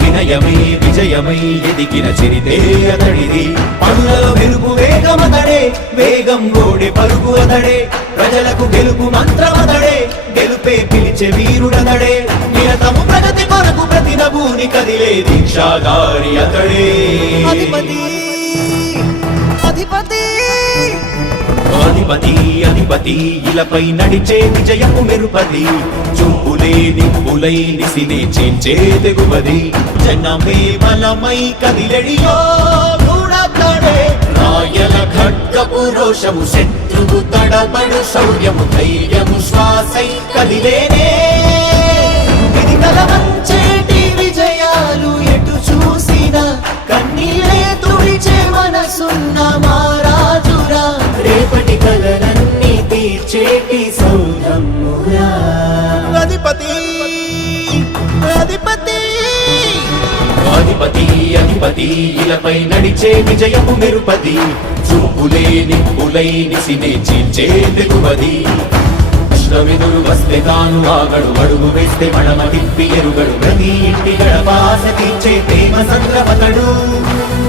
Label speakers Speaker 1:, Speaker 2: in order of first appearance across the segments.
Speaker 1: వినయమై విజయమై ఎదిగిన చరితే అతడిది. పనులలో వెలుగు వేగమతడే వేగం గోడె పరుగు అతడే. ప్రజలకు గెలుపు మంత్రమతడే గెలుపే పిలిచే వీరుడతడే. నిరతము ప్రగతి కొరకు ప్రతి నభూని కదిలే దీక్షాగారి అతడే.
Speaker 2: అధిపతి అధిపతి.
Speaker 1: అధిపతి అధిపతి ఇలపై నడిచే విజయము మెరుపది చూపులే నిప్పులై నిసినే చేంచే తెగువది. జనమే బలమై కదిలెడియో గూడతడే రాయల ఖడ్గపు రోషము శత్రువు తడబడు శౌర్యము ధైర్యము శ్వాసై కదిలేనే. ఇది కలవంచేటి విజయాలు ఎటు చూసినా కన్నీలే తుడిచే మనసున్న మారాజురా రేపటి కలలన్నీ తీర్చేటి సౌరమ్మురా.
Speaker 2: అధిపతి. అధిపతి.
Speaker 1: అధిపతి అధిపతి ఇలపై నడిచే విజయము మెరుపది. చూపులే నిప్పులై నిసినే చీల్చే తెగువది అష్టవిధులు వస్తే తాను ఆగడు అడుగు వేస్తే మడమ తిప్పి ఎరుగడు. ప్రతి ఇంటి గడపాస తీర్చే ప్రేమ సంద్రపతడు.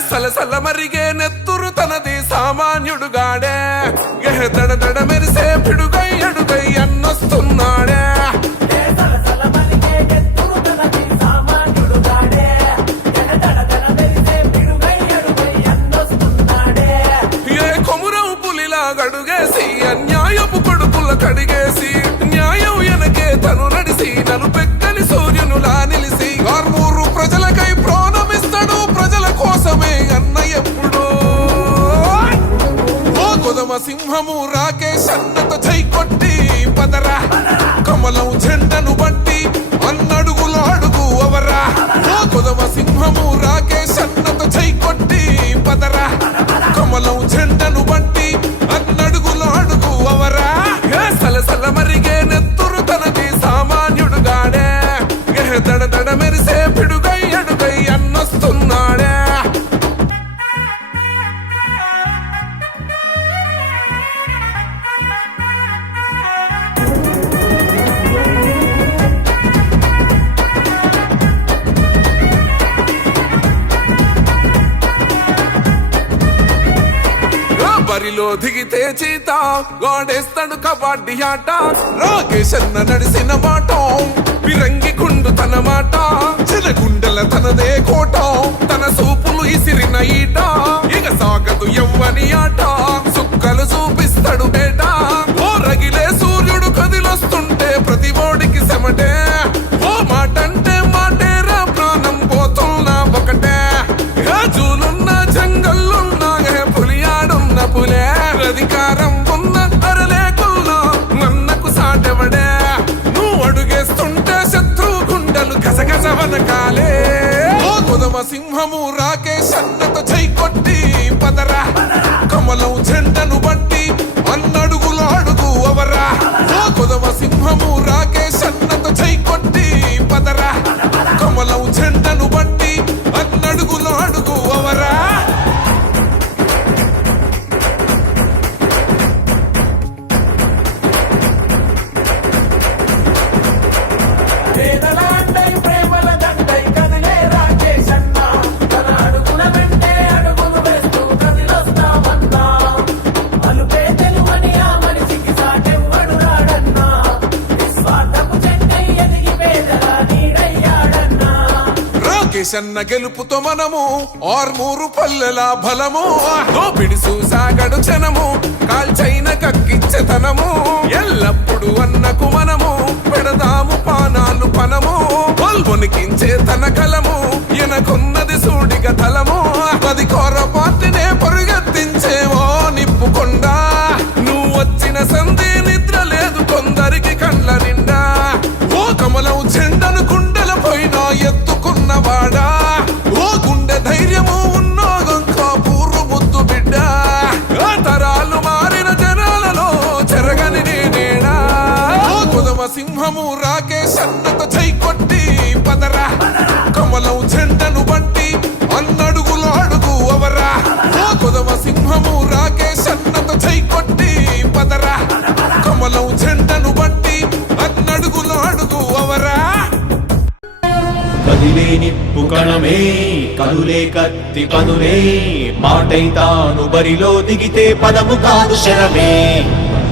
Speaker 3: సలసల మరిగే నెత్తురు తనది సామాన్యుడుగాడే. దడ దడ మెరిసే పిడుగై అడుగై అన్నొస్తున్నాడే. అన్యాయపు కొడుకుల కడిగేసి న్యాయం ఎనకే తను నడిసి నలుపెక్కని సింహము రాకేష్ అన్నతో చై కొట్టి పదరా. కమలం జెండను బట్టి అన్నడుగులు అడుగు అవరా. కొదవ సింహము రాకేష్ అన్నతో చై కొట్టి పదరా. కమలం జెండను ఆ దిగితే చీత గోడేస్తాడు కబడ్డీ ఆట. రాకేష్ అన్న నడిసిన మాట పిరంగి గుండు తన మాట. చిరగుండెల తనదే కోట తన సూపులు ఇసిరిన ఈట. ఇక సాగదు ఎవ్వని ఆట సుక్కలు చూపిస్తాడు ఓ సింహము రాకేష్ అన్నతో చై కొట్టి పదరా. కమలం జెండను బట్టి అన్నడుగులో అడుగు అవరా. ఓ సింహము రాకేష్ రాకేష్ గెలుపుతో మనము ఆర్మూరు పల్లెల బలము. దోపిడి చూసాగడు జనము కాల్చైన కక్కించెతనము ఎల్లప్పుడు అన్నకు మనము పెడదాము పానాలు పనము. కొల్వొనికించే తన కలము. కుదమ సింహము రాకేష్ అన్నతో కొట్టి పదరా. కమలం చెండను బట్టి అన్నడుగులు అడుగు అవరా. ఓ సింహము రాకే సన్నత చేయి కొట్టి పదరా. కమలం చెండను బట్టి అన్నడుగులు అడుగు అవరా.
Speaker 1: కదిలే నిప్పు కణమే కదులే కత్తి పదులే మాటై తాను బరిలో దిగితే పదము కాదు శరమే.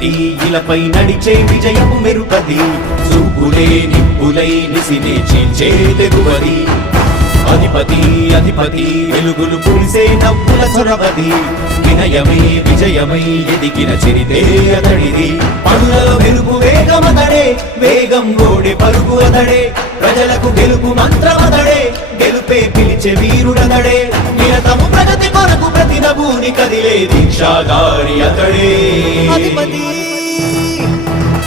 Speaker 1: అధిపతి ఇలపై నడిచే విజయము మెరుపది. చూపులే నిప్పులై నిసినే చీల్చే తెగువది. అధిపతి అధిపతి వెలుగులు పులిసే నవ్వుల చొరవది. వినయమై విజయమై ఎదిగిన చరితే అతడిది. పనులలో మెరుపు వేగమతడే వేగం గోడే పరుగు అతడే. ప్రజలకు గెలుపు మంత్రమతడే గెలుపే పిలిచే వీరుడతడే. నిరతము నభూని కదిలే దీక్షాగారి అతడే.
Speaker 2: అధిపతి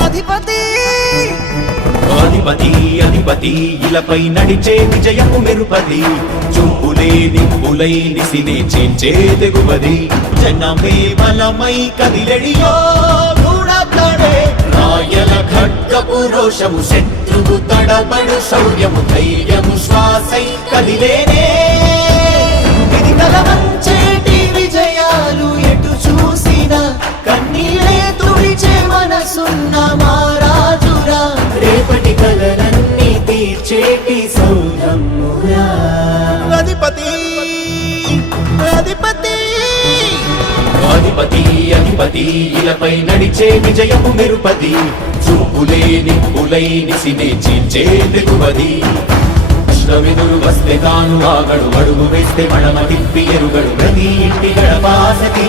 Speaker 2: అధిపతి.
Speaker 1: అధిపతి అధిపతి ఇలపై నడిచే విజయము మెరుపది చూపులే నిప్పులై నిసినే చేంచే తెగువది. జనమే బలమై కదిలెడియో రాయల ఖడ్గపు రోషము శత్రువు తడబడు శౌర్యము ధైర్యము శ్వాసై కదిలేనే. ఇది కలవంచేటి సౌధమ్మురా
Speaker 2: అధిపతి! అధిపతి!
Speaker 1: అధిపతి అధిపతి ఇలపై నడిచే విజయము మెరుపది. చూపులే నిప్పులై నిసినే చీల్చే వస్తే తాను ఆగడు అడుగు వేస్తే మడమ తిప్పి ఎరుగడు ప్రతి ఇంటి గడపాసతి